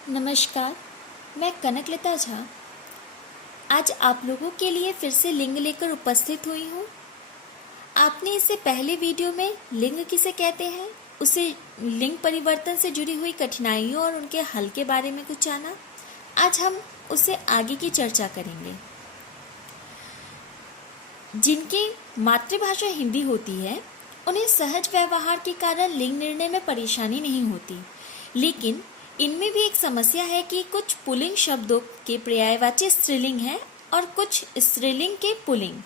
नमस्कार, मैं कनकलता झा आज आप लोगों के लिए फिर से लिंग लेकर उपस्थित हुई हूँ। आपने इससे पहले वीडियो में लिंग किसे कहते हैं, उसे लिंग परिवर्तन से जुड़ी हुई कठिनाइयों और उनके हल के बारे में कुछ जाना। आज हम उससे आगे की चर्चा करेंगे। जिनकी मातृभाषा हिंदी होती है उन्हें सहज व्यवहार के कारण लिंग निर्णय में परेशानी नहीं होती, लेकिन इनमें भी एक समस्या है कि कुछ पुल्लिंग शब्दों के पर्यायवाची स्त्रीलिंग हैं और कुछ स्त्रीलिंग के पुल्लिंग,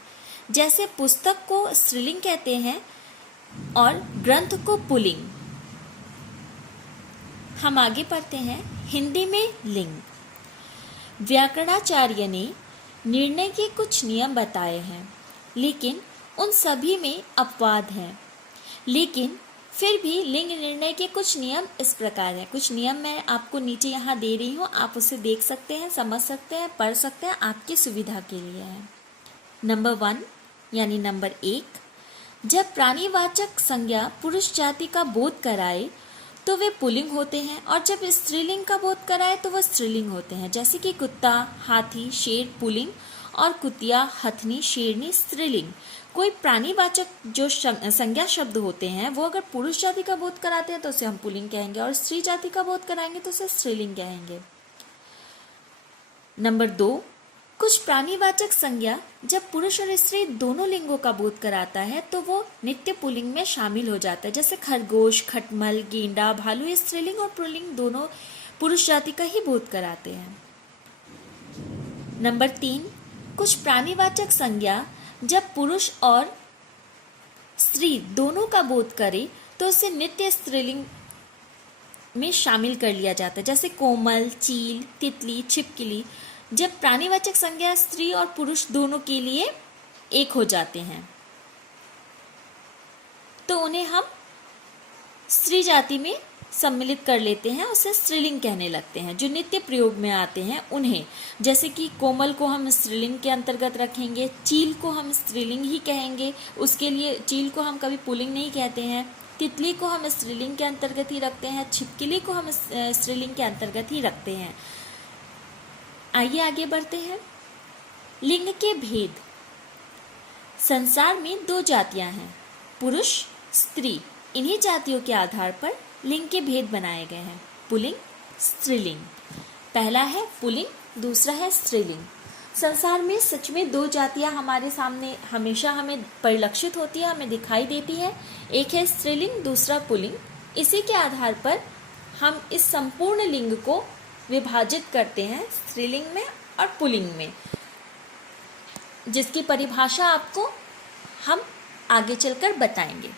जैसे पुस्तक को स्त्रीलिंग कहते हैं और ग्रंथ को पुल्लिंग। हम आगे पढ़ते हैं। हिंदी में लिंग। व्याकरणाचार्य ने निर्णय के कुछ नियम बताए हैं, लेकिन उन सभी में अपवाद हैं। लेकिन फिर भी लिंग निर्णय के कुछ नियम इस प्रकार हैं। कुछ नियम मैं आपको नीचे यहाँ दे रही हूँ, आप उसे देख सकते हैं, समझ सकते हैं, पढ़ सकते हैं, आपकी सुविधा के लिए है। नंबर 1 यानी नंबर 1, जब प्राणीवाचक संज्ञा पुरुष जाति का बोध कराए तो वे पुल्लिंग होते हैं, और जब स्त्रीलिंग का बोध कराए तो वह स्त्रीलिंग होते हैं। जैसे कि कुत्ता, हाथी, शेर पुल्लिंग और कुतिया, हथनी, शेरनी स्त्रीलिंग। कोई प्राणीवाचक जो संज्ञा शब्द होते हैं वो अगर पुरुष जाति का बोध कराते हैं तो उसे हम पुल्लिंग कहेंगे, और स्त्री जाति का बोध कराएंगे तो उसे स्त्रीलिंग कहेंगे। नंबर 2, कुछ प्राणीवाचक संज्ञा जब पुरुष और स्त्री दोनों लिंगों का बोध कराता है तो वो नित्य पुल्लिंग में शामिल हो जाता है। जैसे खरगोश, खटमल, गेंडा, भालू, ये स्त्रीलिंग और पुल्लिंग दोनों पुरुष जाति का ही बोध कराते हैं। नंबर 3, कुछ प्राणीवाचक संज्ञा जब पुरुष और स्त्री दोनों का बोध करे तो उसे नित्य स्त्रीलिंग में शामिल कर लिया जाता है। जैसे कोमल, चील, तितली, छिपकली। जब प्राणीवाचक संज्ञा स्त्री और पुरुष दोनों के लिए एक हो जाते हैं तो उन्हें हम स्त्री जाति में सम्मिलित कर लेते हैं, उसे स्त्रीलिंग कहने लगते हैं। जो नित्य प्रयोग में आते हैं उन्हें, जैसे कि कोमल को हम स्त्रीलिंग के अंतर्गत रखेंगे, चील को हम स्त्रीलिंग ही कहेंगे, उसके लिए चील को हम कभी पुल्लिंग नहीं कहते हैं। तितली को हम स्त्रीलिंग के अंतर्गत ही रखते हैं, छिपकली को हम स्त्रीलिंग के अंतर्गत ही रखते हैं। आइए आगे बढ़ते हैं। लिंग के भेद। संसार में 2 जातियां हैं, पुरुष, स्त्री। इन्हीं जातियों के आधार पर लिंग के भेद बनाए गए हैं, पुल्लिंग, स्त्रीलिंग। पहला है पुल्लिंग, दूसरा है स्त्रीलिंग। संसार में सच में 2 जातियां हमारे सामने हमेशा हमें परिलक्षित होती है, हमें दिखाई देती है। एक है स्त्रीलिंग, दूसरा पुल्लिंग। इसी के आधार पर हम इस संपूर्ण लिंग को विभाजित करते हैं स्त्रीलिंग में और पुल्लिंग में, जिसकी परिभाषा आपको हम आगे चलकर बताएंगे।